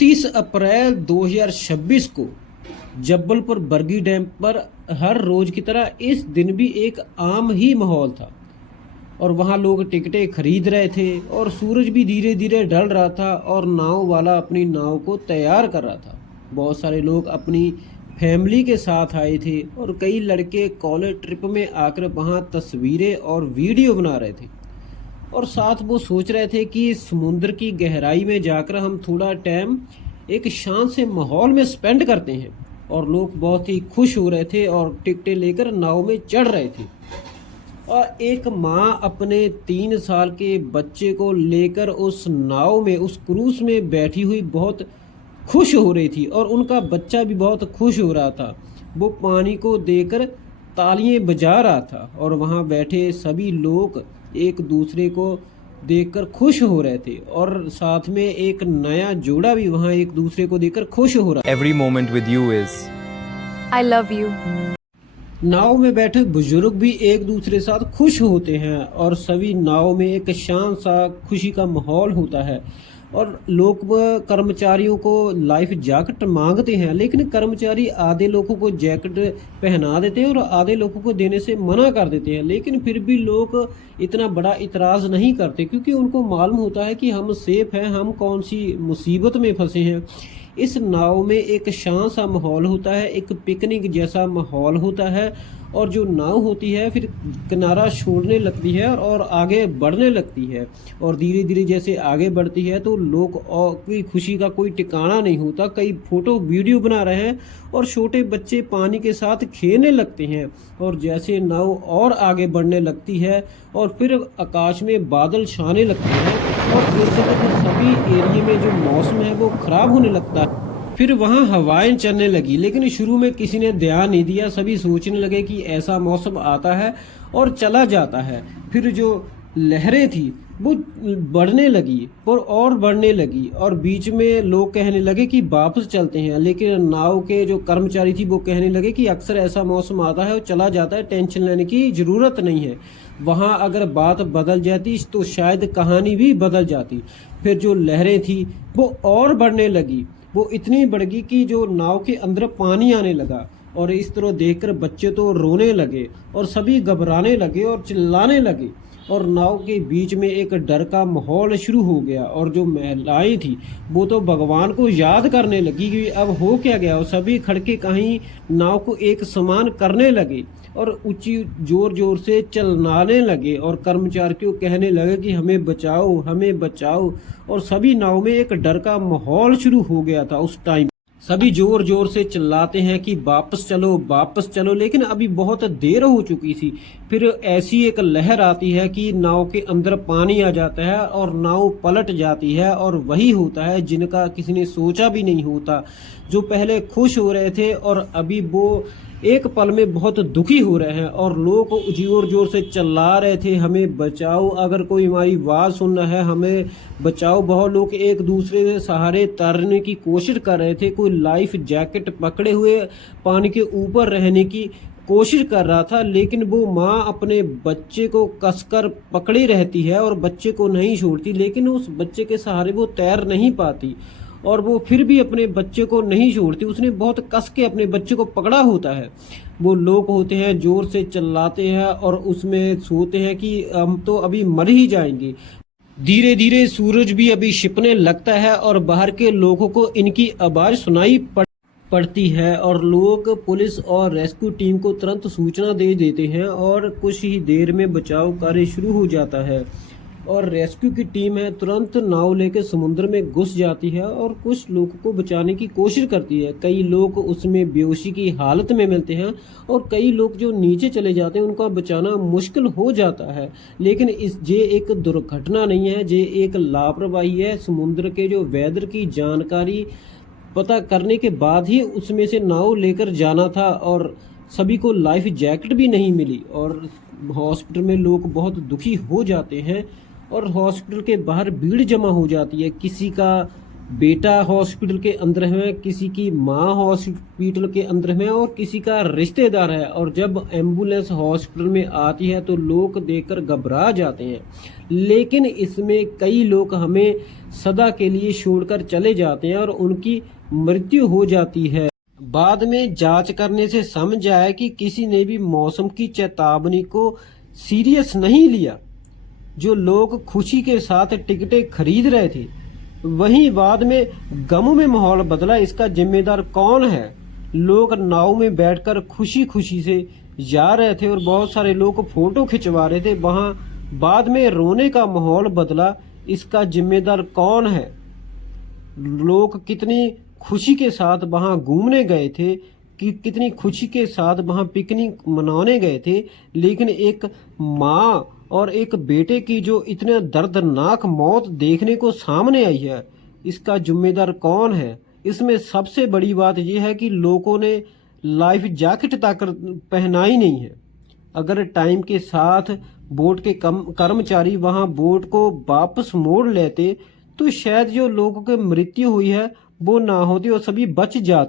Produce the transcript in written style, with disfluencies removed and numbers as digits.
30 अप्रैल 2026 को जब्बलपुर बरगी डैम पर हर रोज की तरह इस दिन भी एक आम ही माहौल था और वहाँ लोग टिकटें खरीद रहे थे और सूरज भी धीरे धीरे ढल रहा था और नाव वाला अपनी नाव को तैयार कर रहा था। बहुत सारे लोग अपनी फैमिली के साथ आए थे और कई लड़के कॉलेज ट्रिप में आकर वहाँ तस्वीरें और वीडियो बना रहे थे और साथ वो सोच रहे थे कि समुद्र की गहराई में जाकर हम थोड़ा टाइम एक शांत से माहौल में स्पेंड करते हैं। और लोग बहुत ही खुश हो रहे थे और टिकटें लेकर नाव में चढ़ रहे थे और एक माँ अपने 3 साल के बच्चे को लेकर उस नाव में उस क्रूज में बैठी हुई बहुत खुश हो रही थी और उनका बच्चा भी बहुत खुश हो रहा था। वो पानी को देखकर तालियां बजा रहा था और वहाँ बैठे सभी लोग एक दूसरे को देखकर खुश हो रहे थे और साथ में एक नया जोड़ा भी वहाँ एक दूसरे को देखकर खुश हो रहा। Every moment with you is I love you. नाव में बैठे बुजुर्ग भी एक दूसरे के साथ खुश होते हैं और सभी नाव में एक शांत सा खुशी का माहौल होता है और लोग कर्मचारियों को लाइफ जैकेट मांगते हैं, लेकिन कर्मचारी आधे लोगों को जैकेट पहना देते हैं और आधे लोगों को देने से मना कर देते हैं। लेकिन फिर भी लोग इतना बड़ा इतराज़ नहीं करते क्योंकि उनको मालूम होता है कि हम सेफ हैं, हम कौन सी मुसीबत में फंसे हैं। इस नाव में एक शांत सा माहौल होता है, एक पिकनिक जैसा माहौल होता है और जो नाव होती है फिर किनारा छोड़ने लगती है और आगे बढ़ने लगती है और धीरे धीरे जैसे आगे बढ़ती है तो लोग और की खुशी का कोई ठिकाना नहीं होता। कई फोटो वीडियो बना रहे हैं और छोटे बच्चे पानी के साथ खेलने लगते हैं और जैसे नाव और आगे बढ़ने लगती है और फिर आकाश में बादल छाने लगते हैं और सभी एरिया में जो मौसम है वो खराब होने लगता है। फिर वहाँ हवाएं चलने लगी, लेकिन शुरू में किसी ने ध्यान नहीं दिया। सभी सोचने लगे कि ऐसा मौसम आता है और चला जाता है। फिर जो लहरें थी वो बढ़ने लगी और बढ़ने लगी और बीच में लोग कहने लगे कि वापस चलते हैं, लेकिन नाव के जो कर्मचारी थी वो कहने लगे कि अक्सर ऐसा मौसम आता है और चला जाता है, टेंशन लेने की ज़रूरत नहीं है। वहाँ अगर बात बदल जाती तो शायद कहानी भी बदल जाती। फिर जो लहरें थी वो और बढ़ने लगी, वो इतनी बढ़ गई कि जो नाव के अंदर पानी आने लगा और इस तरह देखकर बच्चे तो रोने लगे और सभी घबराने लगे और चिल्लाने लगे और नाव के बीच में एक डर का माहौल शुरू हो गया और जो महिलाएं थी वो तो भगवान को याद करने लगी कि अब हो क्या गया और सभी खड़के कहीं नाव को एक समान करने लगे और ऊंची जोर जोर से चलनाने लगे और कर्मचारियों कहने लगे कि हमें बचाओ, हमें बचाओ और सभी नाव में एक डर का माहौल शुरू हो गया था। उस टाइम सभी जोर जोर से चिल्लाते हैं कि वापस चलो, वापस चलो, लेकिन अभी बहुत देर हो चुकी थी। फिर ऐसी एक लहर आती है कि नाव के अंदर पानी आ जाता है और नाव पलट जाती है और वही होता है जिनका किसी ने सोचा भी नहीं होता। जो पहले खुश हो रहे थे और अभी वो एक पल में बहुत दुखी हो रहे हैं और लोग जोर जोर से चिल्ला रहे थे हमें बचाओ, अगर कोई हमारी आवाज़ सुन रहा है हमें बचाओ। बहुत लोग एक दूसरे के सहारे तैरने की कोशिश कर रहे थे, कोई लाइफ जैकेट पकड़े हुए पानी के ऊपर रहने की कोशिश कर रहा था, लेकिन वो माँ अपने बच्चे को कसकर पकड़ी रहती है और बच्चे को नहीं छोड़ती, लेकिन उस बच्चे के सहारे वो तैर नहीं पाती और वो फिर भी अपने बच्चे को नहीं छोड़ती। उसने बहुत कस के अपने बच्चे को पकड़ा होता है। वो लोग होते हैं जोर से चिल्लाते हैं और उसमें सोते हैं कि हम तो अभी मर ही जाएंगे। धीरे धीरे सूरज भी अभी छिपने लगता है और बाहर के लोगों को इनकी आवाज़ सुनाई पड़ती है और लोग पुलिस और रेस्क्यू टीम को तुरंत सूचना दे देते हैं और कुछ ही देर में बचाव कार्य शुरू हो जाता है और रेस्क्यू की टीम है तुरंत नाव लेकर समुद्र में घुस जाती है और कुछ लोगों को बचाने की कोशिश करती है। कई लोग उसमें बेहोशी की हालत में मिलते हैं और कई लोग जो नीचे चले जाते हैं उनका बचाना मुश्किल हो जाता है। लेकिन ये एक दुर्घटना नहीं है, ये एक लापरवाही है। समुद्र के जो वेदर की जानकारी पता करने के बाद ही उसमें से नाव लेकर जाना था और सभी को लाइफ जैकेट भी नहीं मिली और हॉस्पिटल में लोग बहुत दुखी हो जाते हैं और हॉस्पिटल के बाहर भीड़ जमा हो जाती है। किसी का बेटा हॉस्पिटल के अंदर है, किसी की माँ हॉस्पिटल के अंदर है और किसी का रिश्तेदार है, और जब एम्बुलेंस हॉस्पिटल में आती है तो लोग देखकर घबरा जाते हैं। लेकिन इसमें कई लोग हमें सदा के लिए छोड़कर चले जाते हैं और उनकी मृत्यु हो जाती है। बाद में जांच करने से समझ आया कि किसी ने भी मौसम की चेतावनी को सीरियस नहीं लिया। जो लोग खुशी के साथ टिकटें खरीद रहे थे, वहीं बाद में गम में माहौल बदला। इसका जिम्मेदार कौन है? लोग नाव में बैठकर खुशी खुशी से जा रहे थे और बहुत सारे लोग फोटो खिंचवा रहे थे, वहां बाद में रोने का माहौल बदला। इसका जिम्मेदार कौन है? लोग कितनी खुशी के साथ वहां घूमने गए थे, कि कितनी खुशी के साथ वहां पिकनिक मनाने गए थे, लेकिन एक माँ और एक बेटे की जो इतने दर्दनाक मौत देखने को सामने आई है, इसका जिम्मेदार कौन है? इसमें सबसे बड़ी बात यह है कि लोगों ने लाइफ जैकेट तक पहनाई नहीं है। अगर टाइम के साथ बोट के कर्मचारी वहां बोट को वापस मोड़ लेते तो शायद जो लोगों की मृत्यु हुई है वो ना होती और सभी बच जाते।